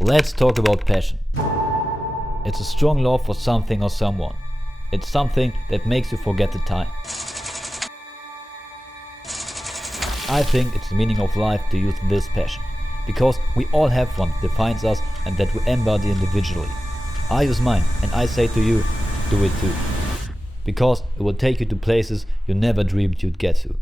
Let's talk about passion. It's a strong love for something or someone. It's something that makes you forget the time. I think it's the meaning of life to use this passion, because we all have one that defines us and that we embody individually. I use mine, and I say to you, do it too. Because it will take you to places you never dreamed you'd get to.